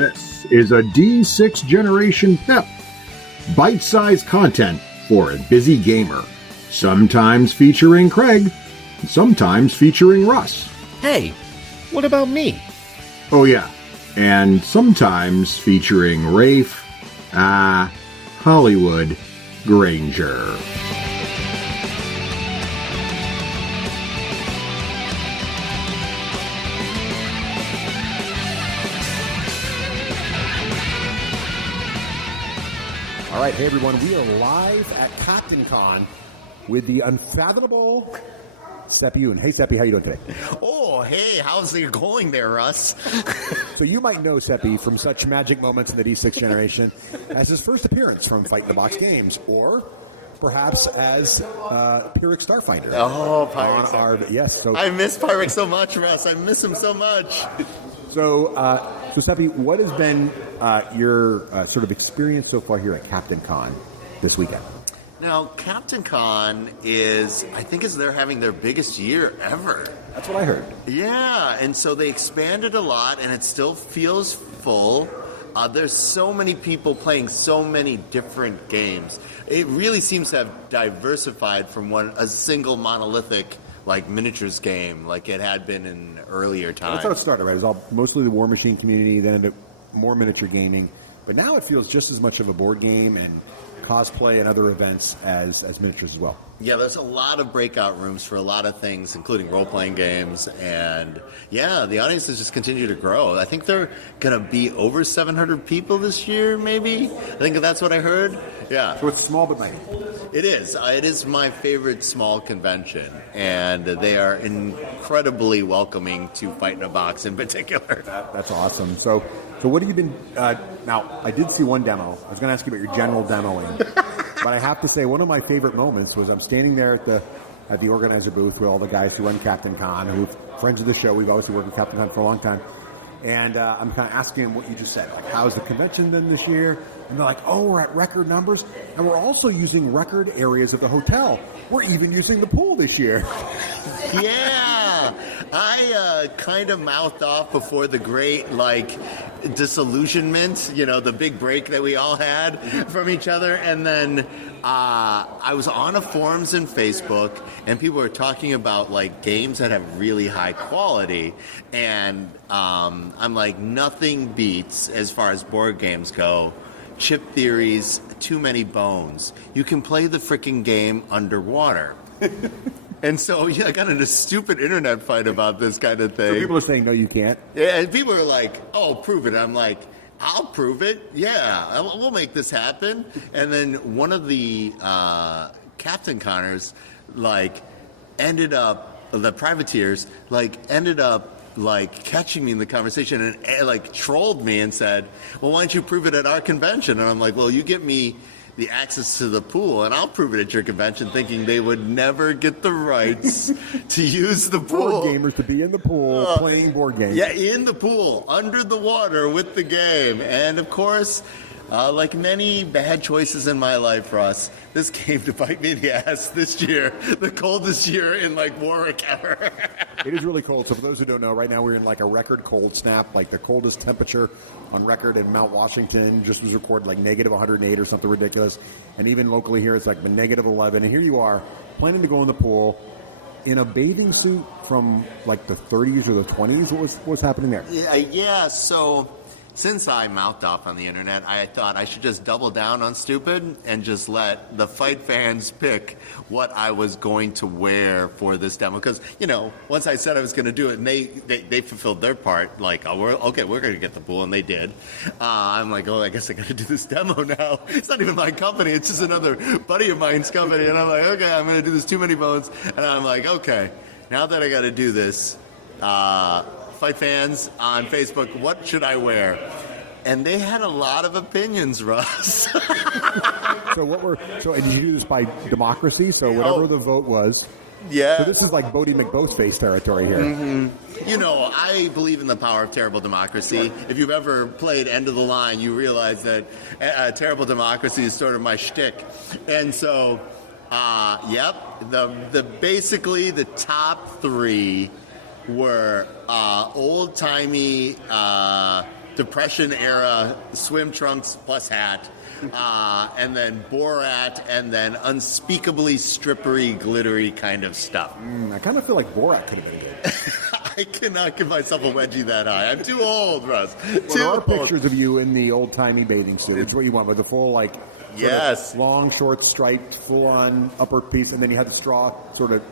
This is a D6 Generation Pip. Bite-sized content for a busy gamer. Sometimes featuring Craig, sometimes featuring Russ. Hey, what about me? Oh yeah, and sometimes featuring Rafe, Hollywood Granger. All right, hey everyone, we are live at Captain Con with the unfathomable Seppi Yoon. Hey Seppi, how you doing today? Oh, hey, how's it going there, Russ? So you might know Seppi from such magic moments in the D6 generation as his first appearance from Fight in the Box games, or perhaps as Pyrrhic Starfighter. Oh, Pyrrhic. Yes. So I miss Pyrrhic so much, Russ. I miss him so much. So Seppi, what has been your sort of experience so far here at Captain Con this weekend? Now, Captain Con I think they're having their biggest year ever. That's what I heard. Yeah, and so they expanded a lot, and it still feels full. There's so many people playing so many different games. It really seems to have diversified from a single monolithic miniatures game like it had been in earlier times. That's how it started, right? It was all mostly the War Machine community, then into more miniature gaming. But now it feels just as much of a board game and cosplay and other events as miniatures as well. Yeah, there's a lot of breakout rooms for a lot of things, including role-playing games. And, yeah, the audiences just continue to grow. I think they're going to be over 700 people this year, maybe. I think that's what I heard. Yeah. So it's small but mighty. It is. It is my favorite small convention. And they are incredibly welcoming to Fight in a Box in particular. That's awesome. So what have you been... now, I did see one demo. I was going to ask you about your general demoing. But I have to say, one of my favorite moments was I'm standing there at the organizer booth with all the guys who run Captain Con, who are friends of the show. We've obviously worked with Captain Con for a long time. And I'm kind of asking them what you just said. Like, how's the convention been this year? And they're like, oh, we're at record numbers. And we're also using record areas of the hotel. We're even using the pool this year. Yeah. I kind of mouthed off before the great, disillusionment, the big break that we all had from each other. And then I was on a forums in Facebook, and people were talking about, games that have really high quality. And I'm like, nothing beats, as far as board games go, Chip Theory's Too Many Bones. You can play the freaking game underwater. And so I got in a stupid internet fight about this kind of thing. So people are saying, no, you can't? Yeah, and people are like, oh, prove it. I'm like, I'll prove it. Yeah, we'll make this happen. And then one of the Captain Connors, ended up, the privateers, ended up catching me in the conversation and trolled me and said, well, why don't you prove it at our convention? And I'm like, well, you get me the access to the pool, and I'll prove it at your convention, thinking they would never get the rights to use the pool. Board gamers to be in the pool playing board games. Yeah, in the pool, under the water with the game. And, of course, like many bad choices in my life, Russ, this came to bite me in the ass this year, the coldest year in, Warwick ever. It is really cold. So for those who don't know, right now we're in a record cold snap, the coldest temperature on record in Mount Washington just was recorded negative 108 or something ridiculous. And even locally here, it's been negative 11. And here you are planning to go in the pool in a bathing suit from the 30s or the 20s. What's happening there? Yeah. So since I mouthed off on the internet, I thought I should just double down on stupid and just let the fight fans pick what I was going to wear for this demo. Because, once I said I was going to do it, and they fulfilled their part, we're going to get the pool, and they did. I'm like, I guess I got to do this demo now. It's not even my company. It's just another buddy of mine's company. And I'm like, okay, I'm going to do this Too Many Bones. And I'm like, okay, now that I got to do this, Fight fans on Facebook, what should I wear? And they had a lot of opinions, Russ. So did you do this by democracy? So whatever the vote was. Yeah. So this is like Bodie McBoatface territory here. Mm-hmm. I believe in the power of terrible democracy. If you've ever played End of the Line, you realize that terrible democracy is sort of my shtick. And so, basically the top three were old-timey Depression era swim trunks plus hat, and then Borat, and then unspeakably strippery, glittery kind of stuff. I kind of feel like Borat could have been good. I cannot give myself a wedgie that high. I'm too old, Russ. Well, there are pictures of you in the old-timey bathing suit. It's what you want, with the full, like, yes, long, short, striped, full-on upper piece, and then you had the straw sort of,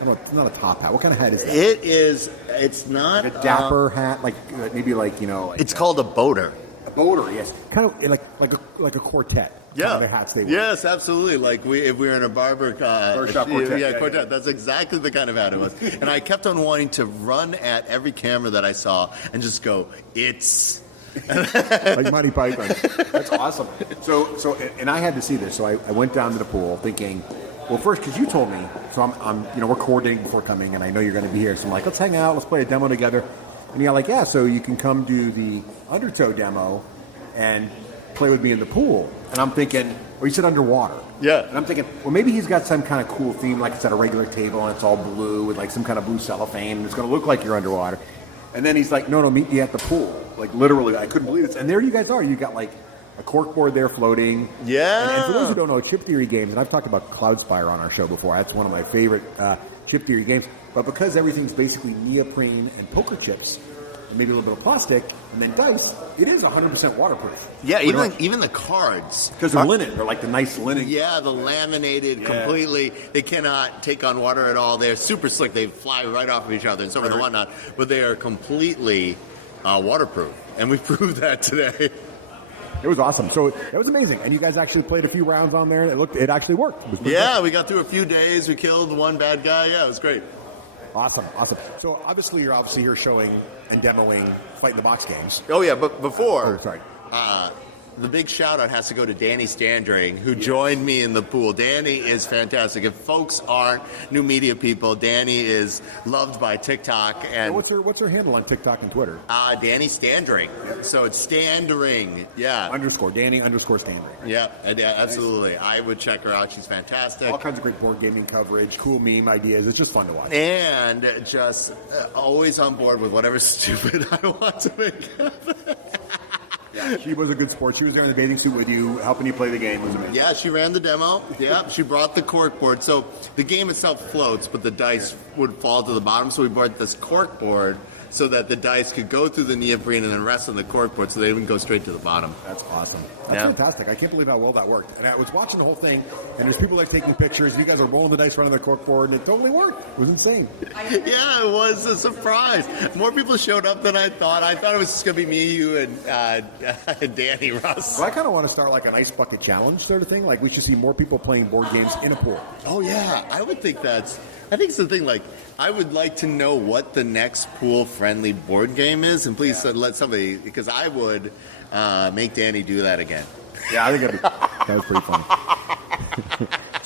I don't know, it's not a top hat. What kind of hat is that? It is, it's not... a dapper hat, like, maybe like, you know... Like, it's called a boater. A boater, yes. Kind of like a quartet. Yeah. Kind of hats they wear. Yes, absolutely. Like if we were in a barbershop quartet. Yeah, quartet. That's exactly the kind of hat it was. And I kept on wanting to run at every camera that I saw and just go, it's... like Monty Python. That's awesome. So, and I had to see this. So I went down to the pool thinking, well, first, because you told me, so I'm we're coordinating before coming, and I know you're going to be here. So I'm like, let's hang out, let's play a demo together. And you're like, yeah, so you can come do the Undertow demo and play with me in the pool. And I'm thinking, well, you said underwater. Yeah. And I'm thinking, well, maybe he's got some kind of cool theme, like it's at a regular table and it's all blue with like some kind of blue cellophane, and it's going to look like you're underwater. And then he's like, no, meet me at the pool. Like, literally, I couldn't believe this. And there you guys are. You got like a corkboard there floating. Yeah. And for those who don't know, chip theory games, and I've talked about Cloudspire on our show before. That's one of my favorite chip theory games. But because everything's basically neoprene and poker chips, and maybe a little bit of plastic, and then dice, it is 100% waterproof. Yeah, even the cards. Because they're linen. They're like the nice linen. Yeah, the laminated completely. They cannot take on water at all. They're super slick. They fly right off of each other and so forth and whatnot. But they are completely waterproof. And we proved that today. It was awesome. So it was amazing. And you guys actually played a few rounds on there. It actually worked. It was we got through a few days. We killed one bad guy. Yeah, it was great. Awesome. So obviously you're here showing and demoing Fight in the Box games. Oh yeah, but before, sorry. The big shout out has to go to Danny Standring, who joined me in the pool. Danny is fantastic. If folks aren't new media people, Danny is loved by TikTok. And what's her handle on TikTok and Twitter? Danny Standring. Yep. So it's Standring. Yeah. Danny _Standring. Yeah, absolutely. Nice. I would check her out. She's fantastic. All kinds of great board gaming coverage, cool meme ideas. It's just fun to watch. And just always on board with whatever stupid I want to make happen. Yeah, she was a good sport. She was there in the bathing suit with you, helping you play the game. It was amazing. Yeah, she ran the demo. Yeah, she brought the cork board. So the game itself floats, but the dice would fall to the bottom. So we brought this cork board so that the dice could go through the neoprene and then rest on the cork board so they wouldn't go straight to the bottom. That's awesome. That's fantastic. I can't believe how well that worked. And I was watching the whole thing, and there's people there taking pictures, and you guys are rolling the dice around the cork board, and it totally worked. It was insane. Yeah, it was a surprise. More people showed up than I thought. I thought it was just going to be me, you, and Danny, Russ. Well, I kind of want to start like an ice bucket challenge sort of thing. Like we should see more people playing board games in a pool. Oh, yeah. I think it's the thing, like, I would like to know what the next pool-friendly board game is, and please let somebody, because I would make Danny do that again. Yeah, I think that was pretty funny.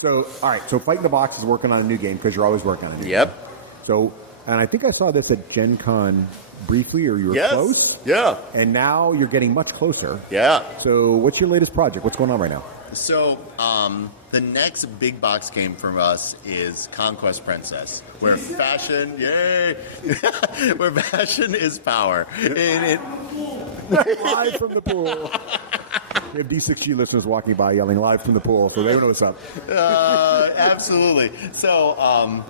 So, all right, so Fight in the Box is working on a new game, because you're always working on a new game. Yep. So, and I think I saw this at Gen Con briefly, or you were close. Yeah. And now you're getting much closer. Yeah. So what's your latest project? What's going on right now? So, the next big box game for us is Conquest Princess, where fashion, where fashion is power. Live from the pool. We have D6G listeners walking by yelling live from the pool, so they know what's up. Absolutely. So,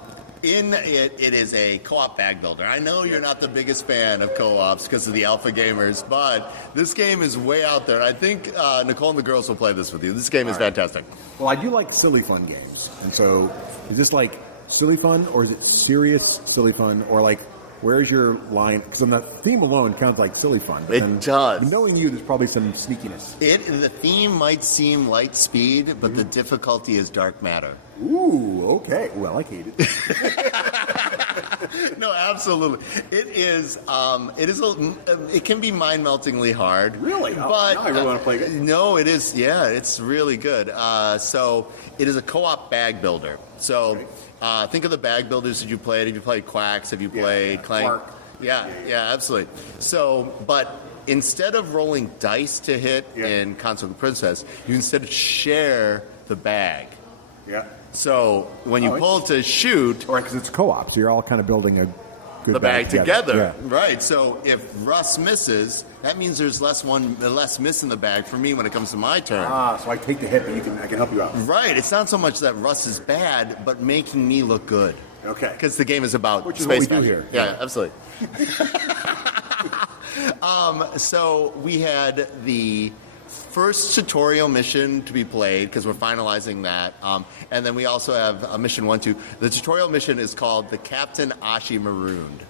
it is a co-op bag builder. I know you're not the biggest fan of co-ops because of the alpha gamers, but this game is way out there. I think Nicole and the girls will play this with you. This game is fantastic. Well, I do like silly fun games. And so is this like silly fun, or is it serious silly fun, or like where's your line? Because on the theme alone counts like silly fun. It does. Knowing you, there's probably some sneakiness. The theme might seem light speed, but the difficulty is dark matter. Ooh, okay. Well, I hate it. No, absolutely. It is. It can be mind-meltingly hard. Really? But now I really want to play it. No, it is. Yeah, it's really good. So it is a co-op bag builder. So think of the bag builders that you played. Have you played Quacks? Have you played Clank? Clark. Yeah, absolutely. So, but instead of rolling dice to hit in Console Princess, you instead share the bag. Yeah. So when you pull to shoot, right, because it's co-op, so you're all kind of building good the bag together. Yeah. Right. So if Russ misses, that means there's less miss in the bag for me when it comes to my turn. So I take the hit, but I can help you out. Right. It's not so much that Russ is bad, but making me look good. Okay. Because the game is about Which is space what we do magic. here. Yeah, absolutely. So we had the first tutorial mission to be played because we're finalizing that. And then we also have a mission 1-2. The tutorial mission is called the Captain Ashi Marooned.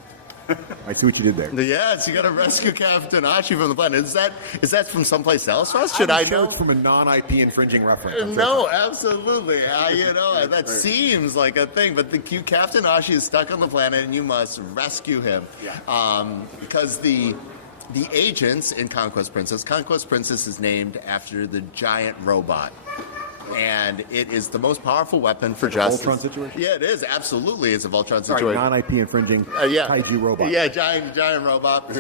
I see what you did there. Yes, you got to rescue Captain Ashi from the planet. Is that from someplace else, Russ? Should I know? It's from a non-IP infringing reference. No, absolutely. That seems like a thing. But the Captain Ashi is stuck on the planet, and you must rescue him. Yeah. Because the agents in Conquest Princess is named after the giant robot. And it is the most powerful weapon for justice. Voltron situation? Yeah, it is. Absolutely. It's a Voltron situation. Sorry, non-IP infringing kaiju robot. Yeah, giant robot.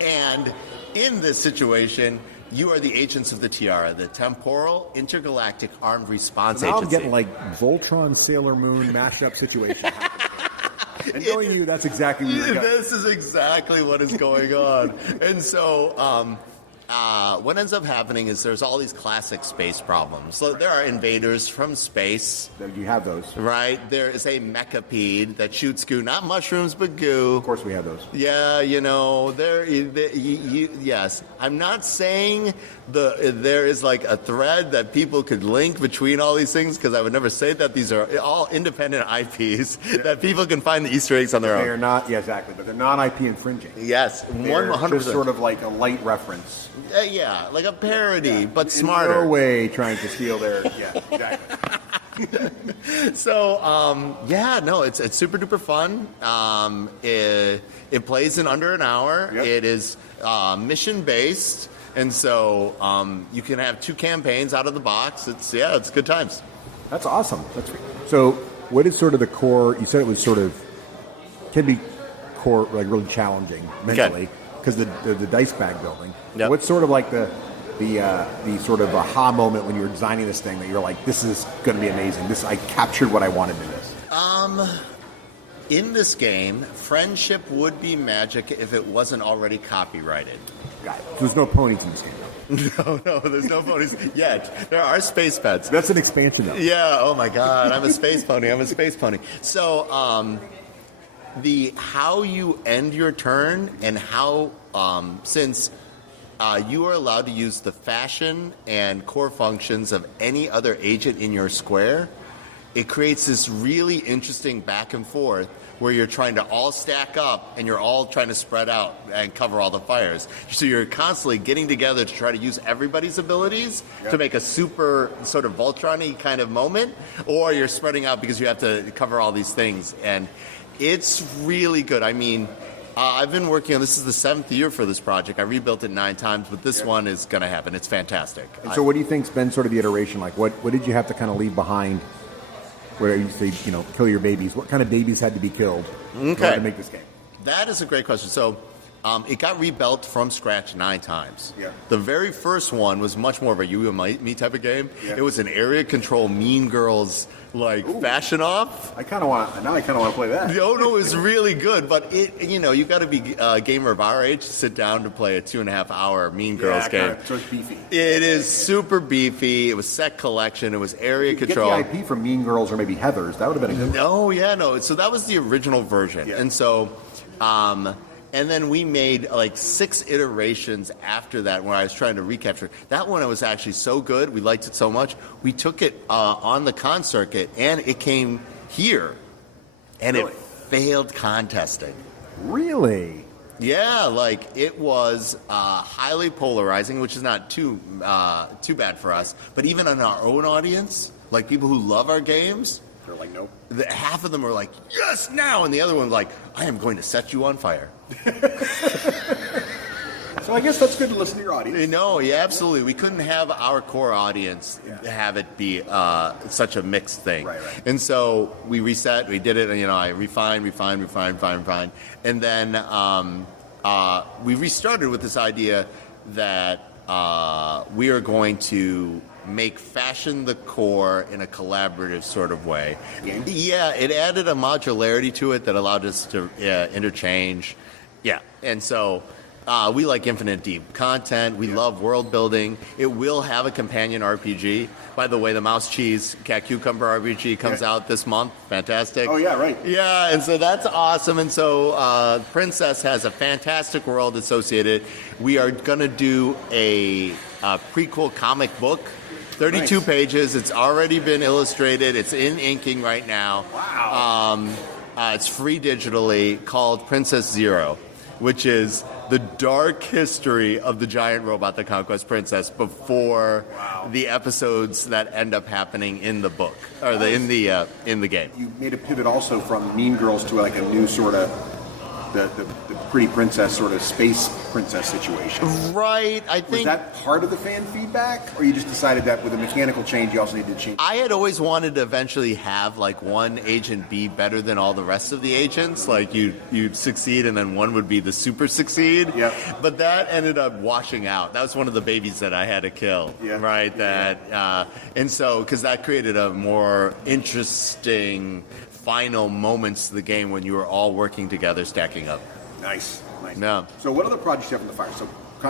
And in this situation, you are the agents of the Tiara, the Temporal Intergalactic Armed Response Now Agency. I'm getting like Voltron, Sailor Moon mashup situation. And knowing you, that's exactly what you're going. This is exactly what is going on. And so what ends up happening is there's all these classic space problems. So there are invaders from space. You have those. Right. There is a mechapede that shoots goo, not mushrooms, but goo. Of course we have those. Yeah, yes. I'm not saying there is like a thread that people could link between all these things, because I would never say that. These are all independent IPs that people can find the Easter eggs on their own. They are not, exactly, but they're non-IP infringing. Yes, They're 100%. just sort of like a light reference. Yeah, like a parody, but smarter. No way trying to steal their, exactly. So, it's super duper fun. It plays in under an hour. Yep. It is mission based, and so you can have 2 campaigns out of the box. It's good times. That's awesome. So, what is sort of the core? You said it was can be core, like really challenging mentally because the dice bag building. Yep. What's sort of like the sort of aha moment when you were designing this thing that you're like, this is going to be amazing. I captured what I wanted in this. In this game, friendship would be magic if it wasn't already copyrighted. Got it. There's no ponies in this game. No, there's no ponies yet. There are space pets. That's an expansion, though. Yeah. Oh my God, I'm a space pony. So, the how you end your turn and how since you are allowed to use the fashion and core functions of any other agent in your square, it creates this really interesting back and forth where you're trying to all stack up and you're all trying to spread out and cover all the fires. So you're constantly getting together to try to use everybody's abilities to make a super sort of Voltron-y kind of moment, or you're spreading out because you have to cover all these things. And it's really good. I mean, I've been working on this. Is the 7th year for this project. I rebuilt it 9 times, but this one is going to happen. It's fantastic. And so what do you think's been sort of the iteration like? What did you have to kind of leave behind where you say, kill your babies? What kind of babies had to be killed in order to make this game? That is a great question. So it got rebuilt from scratch 9 times. Yeah. The very first one was much more of a you and me type of game. Yeah. It was an area control Mean Girls fashion off. I kind of want to play that. No, it was really good, but you got to be a gamer of our age to sit down to play a 2.5-hour Mean Girls game. So it's beefy. It is super beefy. It was set collection. It was area control. Get the IP from Mean Girls or maybe Heathers. That would have been a good one. No. So that was the original version, and so. And then we made 6 iterations after that where I was trying to recapture. That one was actually so good. We liked it so much. We took it on the con circuit, and it came here. And Really? It failed contesting. Really? Yeah, it was highly polarizing, which is not too bad for us. But even on our own audience, people who love our games, They're like, nope. half of them are like, yes, now. And the other one's like, I am going to set you on fire. So I guess that's good to listen to your audience. No, yeah, absolutely. We couldn't have our core audience have it be such a mixed thing. Right. And so we reset, we did it, and I refined. And then we restarted with this idea that we are going to fashion the core in a collaborative sort of way. Yeah, it added a modularity to it that allowed us to interchange. Yeah, and so we like infinite deep content. We love world building. It will have a companion RPG. By the way, the Mouse Cheese Cat Cucumber RPG comes out this month. Fantastic. Oh, yeah, right. Yeah, and so that's awesome. And so Princess has a fantastic world associated. We are going to do a prequel comic book. 32 pages. It's already been illustrated. It's in inking right now. Wow. It's free digitally, called Princess Zero, which is the dark history of the giant robot, the Conquest Princess, before the episodes that end up happening in the book or in the game. You made a pivot also from Mean Girls to like a new sort of the pretty princess sort of space princess situation. Right. I think was that part of the fan feedback, or you just decided that with a mechanical change you also needed to change? I had always wanted to eventually have like one agent be better than all the rest of the agents. Like you'd succeed and then one would be the super succeed. Yep. But that ended up washing out. That was one of the babies that I had to kill. Yeah. Right. And so because that created a more interesting final moments of the game when you were all working together, stacking up. Nice. Yeah. So what other projects do you have in the fire? So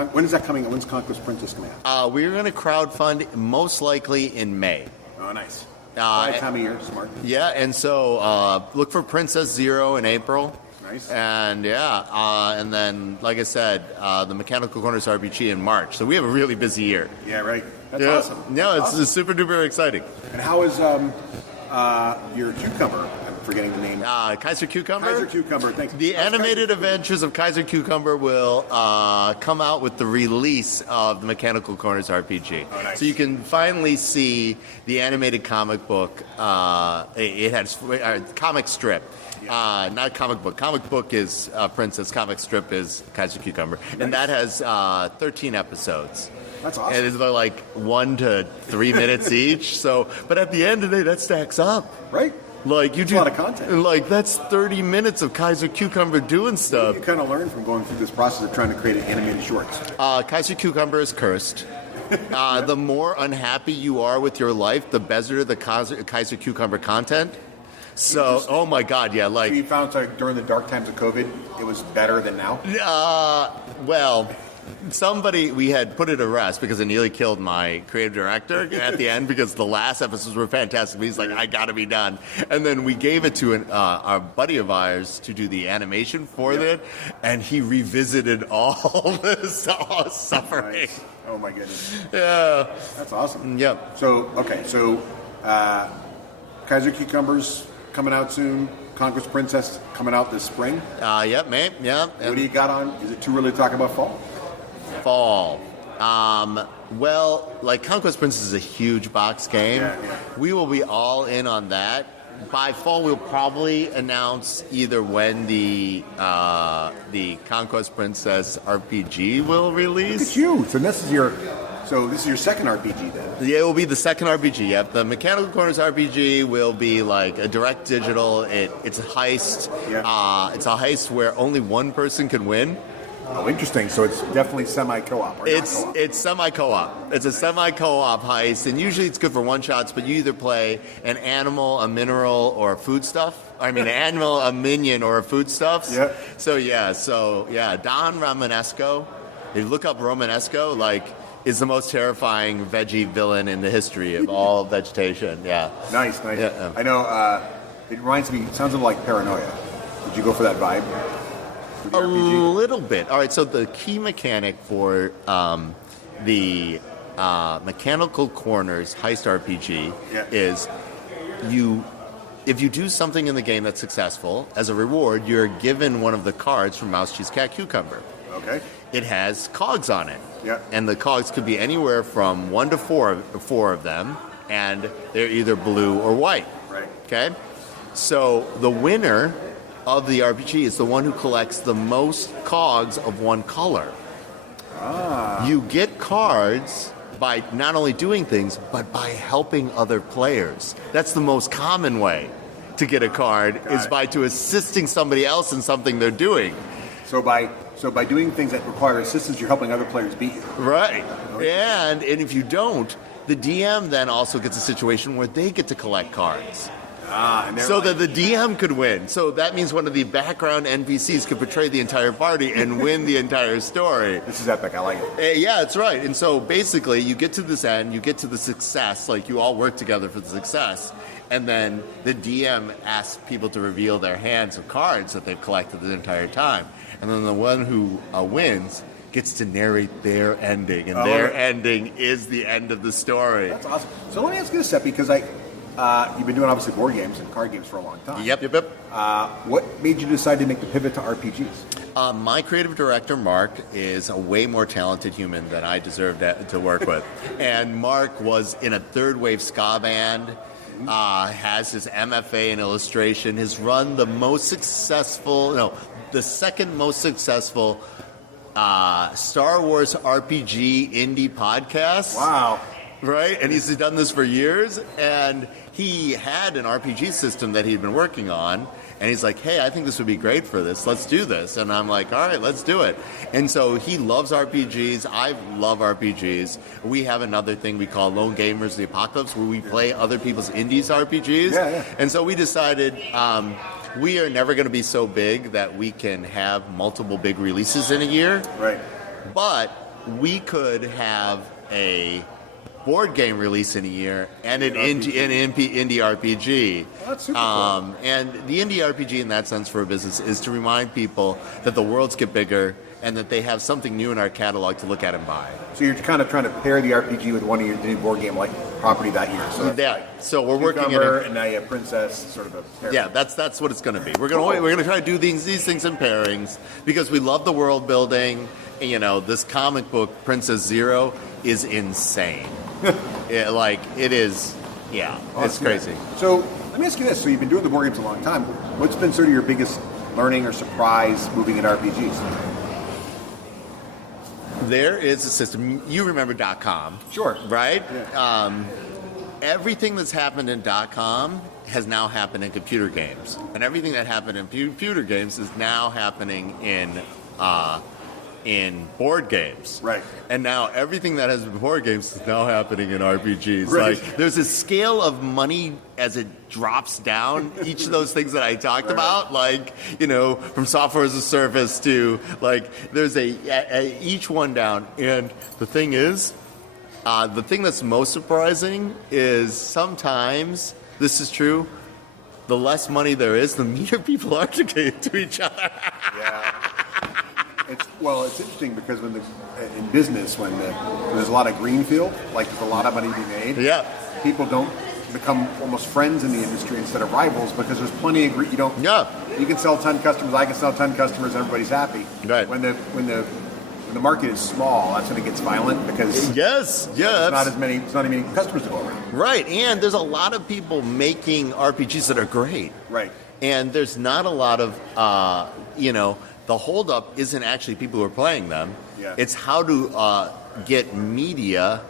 when is that coming? When's Conquest Princess coming out? We're going to crowdfund most likely in May. Oh, nice. Right time of year, smart. Yeah, and so look for Princess Zero in April. Nice. And and then, like I said, the Mechanical Corners RPG in March. So we have a really busy year. Yeah, right. That's awesome. No, it's awesome. super duper exciting. And how is your cucumber? I'm forgetting the name. Kaiser Cucumber? Kaiser Cucumber, thanks. The animated adventures of Kaiser Cucumber will come out with the release of the Mechanical Corners RPG. Oh, nice. So you can finally see the animated comic book. It has comic strip. Not comic book. Comic book is Princess. Comic strip is Kaiser Cucumber. Nice. And that has 13 episodes. That's awesome. And it's about like 1 to 3 minutes each. So, but at the end of the day, that stacks up. Right. Like you That's do a lot of content. Like that's 30 minutes of Kaiser Cucumber doing stuff. You kind of learn from going through this process of trying to create animated shorts. Kaiser Cucumber is cursed. The more unhappy you are with your life, the better the Kaiser Cucumber content. So, oh my God, yeah, like. So you found during the dark times of COVID, it was better than now? Well, we had put it to rest because it nearly killed my creative director at the end because the last episodes were fantastic. He's like, I gotta be done. And then we gave it to our buddy of ours to do the animation for it, and he revisited all this suffering. Nice. Oh my goodness. Yeah. That's awesome. Yep. So Kaiser Cucumbers coming out soon. Conquest Princess coming out this spring. Yep, mate. Yep. What do you got on? Is it too early to talk about fall? Fall. Well, like Conquest Princess is a huge box game. Yeah. We will be all in on that. By fall, we'll probably announce either when the Conquest Princess RPG will release. Look at you. So this is your second RPG then? Yeah, it will be the second RPG. Yep. The Mechanical Corners RPG will be like a direct digital. It's a heist. Yeah. It's a heist where only one person can win. Oh, interesting. So it's definitely semi-co-op. It's semi-co-op. It's a semi-co-op heist, and usually it's good for one-shots, but you either play an animal, a mineral, or a foodstuff. I mean, an animal, a minion, or a foodstuffs. Yeah. So, Don Romanesco, if you look up Romanesco, is the most terrifying veggie villain in the history of all vegetation. Yeah. Nice. Yeah. I know, it reminds me, sounds a little like Paranoia. Did you go for that vibe? A little bit. All right, so the key mechanic for the Mechanical Corners heist RPG is if you do something in the game that's successful, as a reward, you're given one of the cards from Mouse Cheese Cat Cucumber. Okay. It has cogs on it. Yeah. And the cogs could be anywhere from 1 to 4 of them, and they're either blue or white. Right. Okay? So the winner of the RPG is the one who collects the most cogs of one color. You get cards by not only doing things, but by helping other players. That's the most common way to get a card, by assisting somebody else in something they're doing. So by doing things that require assistance, you're helping other players beat you. Right. And if you don't, the DM then also gets a situation where they get to collect cards. And So that the DM could win. So that means one of the background NPCs could portray the entire party and win the entire story. this is epic. I like it. Yeah, that's right. And so basically, you get to this end, you get to the success, like you all work together for the success, and then the DM asks people to reveal their hands of cards that they've collected the entire time. And then the one who wins gets to narrate their ending, and their ending is the end of the story. That's awesome. So let me ask you this, Seth, because you've been doing obviously board games and card games for a long time. Yep. What made you decide to make the pivot to RPGs? My creative director, Mark, is a way more talented human than I deserve to work with. And Mark was in a third wave ska band, has his MFA in illustration, has run the second most successful Star Wars RPG indie podcast. Wow. Right? And he's done this for years. And he had an RPG system that he'd been working on. And he's like, hey, I think this would be great for this. Let's do this. And I'm like, all right, let's do it. And so he loves RPGs. I love RPGs. We have another thing we call Lone Gamers the Apocalypse, where we play other people's indies RPGs. Yeah. And so we decided we are never going to be so big that we can have multiple big releases in a year. Right. But we could have a board game release in a year and an indie RPG. Well, that's super cool. And the indie RPG in that sense for a business is to remind people that the worlds get bigger and that they have something new in our catalog to look at and buy. So you're kind of trying to pair the RPG with one of your new board game like property that year. So So we're working Cucumber, and now you have Princess, sort of a pair. Yeah, that's what it's going to be. We're going to try to do these things in pairings because we love the world building. You know, this comic book Princess Zero is insane. It is. Yeah, it's crazy. So let me ask you this: so you've been doing the board games a long time. What's been sort of your biggest learning or surprise moving into RPGs? There is a system. You remember .com? Sure. Right? Yeah. Everything that's happened in .com has now happened in computer games, and everything that happened in computer games is now happening in board games. Right. And now everything that has been board games is now happening in RPGs. Right. Like there's a scale of money as it drops down each of those things that I talked about, like, you know, from software as a service to like there's a each one down. And the thing is, the thing that's most surprising is sometimes this is true. The less money there is, the meaner people are to each other. Yeah. It's interesting because when in business, when there's a lot of greenfield, like there's a lot of money to be made. Yeah. People don't become almost friends in the industry instead of rivals because there's plenty of you don't. Yeah. You can sell 10 customers. I can sell 10 customers. Everybody's happy. Right. When the market is small, that's when it gets violent because Yes. there's not as many customers to go around. Right, and there's a lot of people making RPGs that are great. Right. And there's not a lot of, the holdup isn't actually people who are playing them. Yeah. It's how to get media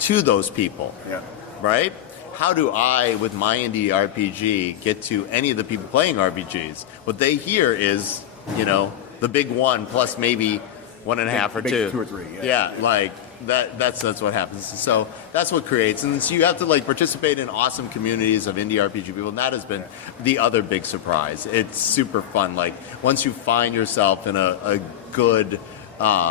to those people. Yeah. Right? How do I, with my indie RPG, get to any of the people playing RPGs? What they hear is, the big one plus maybe one and a half or big two. 2 or 3. Yeah, like that's what happens. So that's what creates. And so you have to participate in awesome communities of indie RPG people. And that has been the other big surprise. It's super fun. Like once you find yourself in a good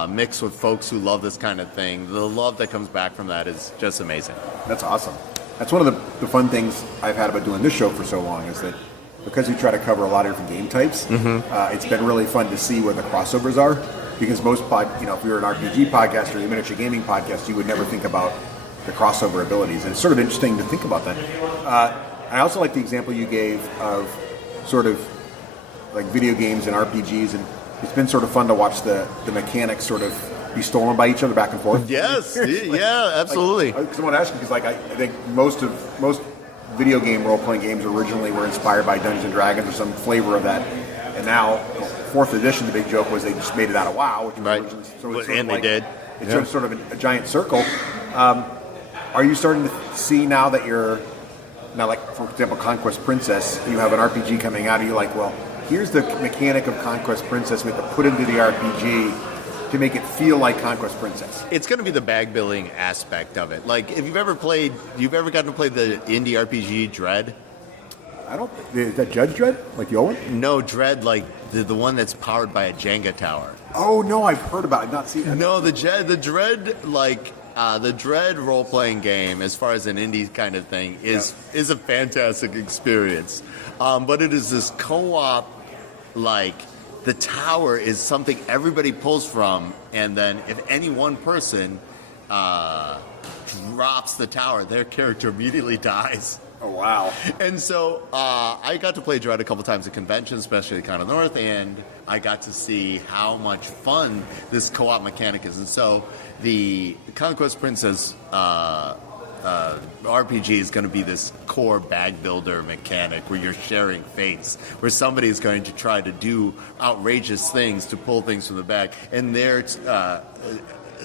mix with folks who love this kind of thing, the love that comes back from that is just amazing. That's awesome. That's one of the fun things I've had about doing this show for so long is that because we try to cover a lot of different game types, it's been really fun to see where the crossovers are. Because most if we were an RPG podcast or a miniature gaming podcast, you would never think about the crossover abilities. And it's sort of interesting to think about that. I also like the example you gave of sort of like video games and RPGs, and it's been sort of fun to watch the mechanics sort of be stolen by each other back and forth. Yes, yeah, absolutely. Because I want to ask you, because I think most video game role-playing games originally were inspired by Dungeons and Dragons or some flavor of that, and now 4th edition, the big joke was they just made it out of WoW, which right. they did. It's sort of a giant circle. Are you starting to see now that you're now, like for example, Conquest Princess, you have an RPG coming out, and you're like, well, here's the mechanic of Conquest Princess we have to put into the RPG to make it feel like Conquest Princess? It's going to be the bag building aspect of it. Like, if you've ever gotten to play the indie RPG Dread? Is that Judge Dredd? Like the old one? No, Dread, like the one that's powered by a Jenga tower. Oh, no, I've heard about it. I've not seen it. No, the Dread, like, the Dread role-playing game, as far as an indie kind of thing, is a fantastic experience. But it is this co-op, like, the tower is something everybody pulls from, and then if any one person drops the tower, their character immediately dies. Oh, wow. And so I got to play Dread a couple times at conventions, especially at Con of the North, and I got to see how much fun this co-op mechanic is. And so the Conquest Princess RPG is going to be this core bag builder mechanic where you're sharing fates, where somebody is going to try to do outrageous things to pull things from the bag, and their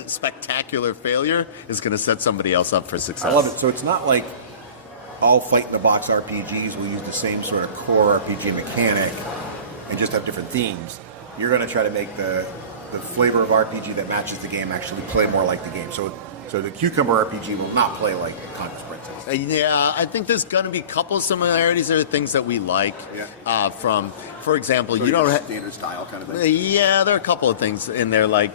spectacular failure is going to set somebody else up for success. I love it. So it's not like all fight-in-the-box RPGs will use the same sort of core RPG mechanic and just have different themes. You're going to try to make the flavor of RPG that matches the game actually play more like the game. So the Cucumber RPG will not play like Conquest Princess. Yeah, I think there's going to be a couple of similarities. There are things that we like. Yeah. For example, so you don't have standard style kind of thing. Yeah, there are a couple of things in there, like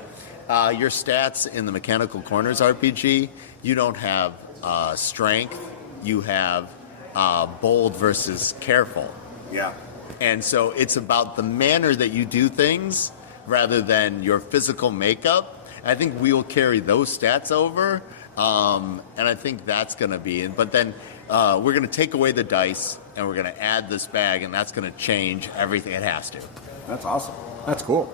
your stats in the Mechanical Corners RPG. You don't have strength. You have bold versus careful. Yeah. And so it's about the manner that you do things rather than your physical makeup. I think we will carry those stats over, and I think that's going to be in. But then we're going to take away the dice, and we're going to add this bag, and that's going to change everything. It has to. That's awesome. That's cool.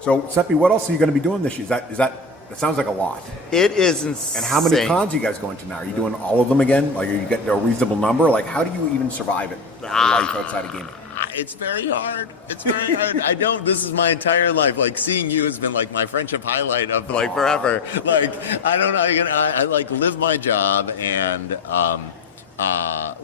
So, Seppi, what else are you going to be doing this year? That sounds like a lot. It is insane. And how many cons are you guys going to now? Are you doing all of them again? Like, are you getting a reasonable number? Like, how do you even survive it? Life outside of gaming? It's very hard. It's very hard. This is my entire life. Like, seeing you has been like my friendship highlight of like forever. Like, I don't know. I like live my job, and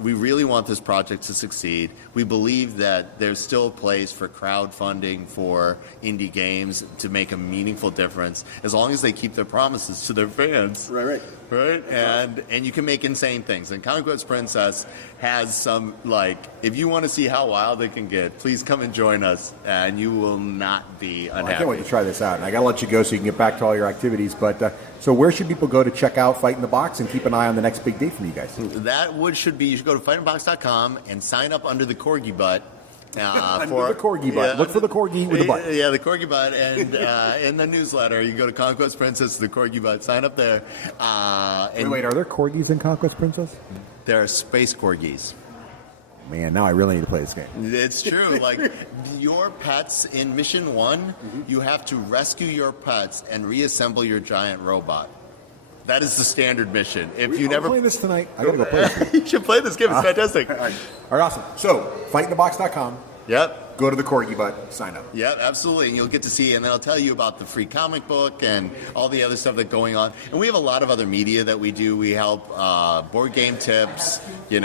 we really want this project to succeed. We believe that there's still a place for crowdfunding for indie games to make a meaningful difference, as long as they keep their promises to their fans. Right. And you can make insane things. And Conquest Princess has some, like, if you want to see how wild it can get, please come and join us, and you will not be unhappy. Well, I can't wait to try this out. And I got to let you go so you can get back to all your activities. But so where should people go to check out Fight in the Box and keep an eye on the next big date from you guys? You should go to fightinbox.com and sign up under the Corgi butt. For the Corgi butt. Look for the Corgi with the butt. Yeah, the Corgi butt. And in the newsletter, you can go to Conquest Princess, the Corgi butt, sign up there. Wait, are there Corgis in Conquest Princess? There are space Corgis. Man, now I really need to play this game. It's true. Like, your pets in Mission 1, you have to rescue your pets and reassemble your giant robot. That is the standard mission. If you never play this tonight, I gotta go play this. You should play this game. It's fantastic. All right, awesome. So, fightinthebox.com. Yep. Go to the Corgi butt, sign up. Yep, absolutely. And you'll get to see, and then I'll tell you about the free comic book and all the other stuff that's going on. And we have a lot of other media that we do. We help board game tips, we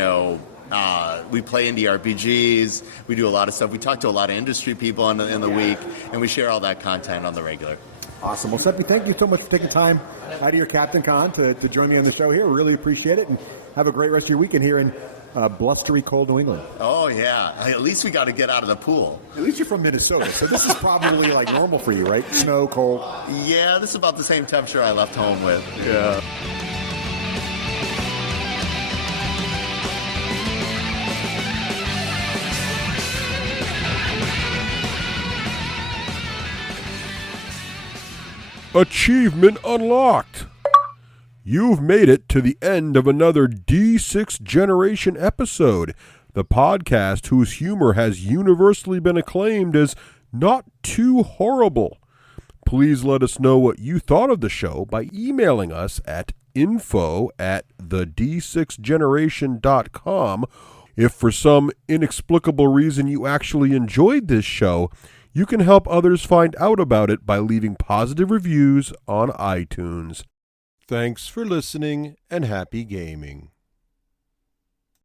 play indie RPGs. We do a lot of stuff. We talk to a lot of industry people in the week, and we share all that content on the regular. Awesome. Well, Seppi, thank you so much for taking time out of your Captain Con to join me on the show here. We really appreciate it, and have a great rest of your weekend here in blustery, cold New England. Oh, yeah. At least we got to get out of the pool. At least you're from Minnesota, so this is probably like normal for you, right? Snow, cold. Yeah, this is about the same temperature I left home with. Yeah. Achievement unlocked! You've made it to the end of another D6 Generation episode, the podcast whose humor has universally been acclaimed as not too horrible. Please let us know what you thought of the show by emailing us at info@thed6generation.com. If for some inexplicable reason you actually enjoyed this show, you can help others find out about it by leaving positive reviews on iTunes. Thanks for listening, and happy gaming.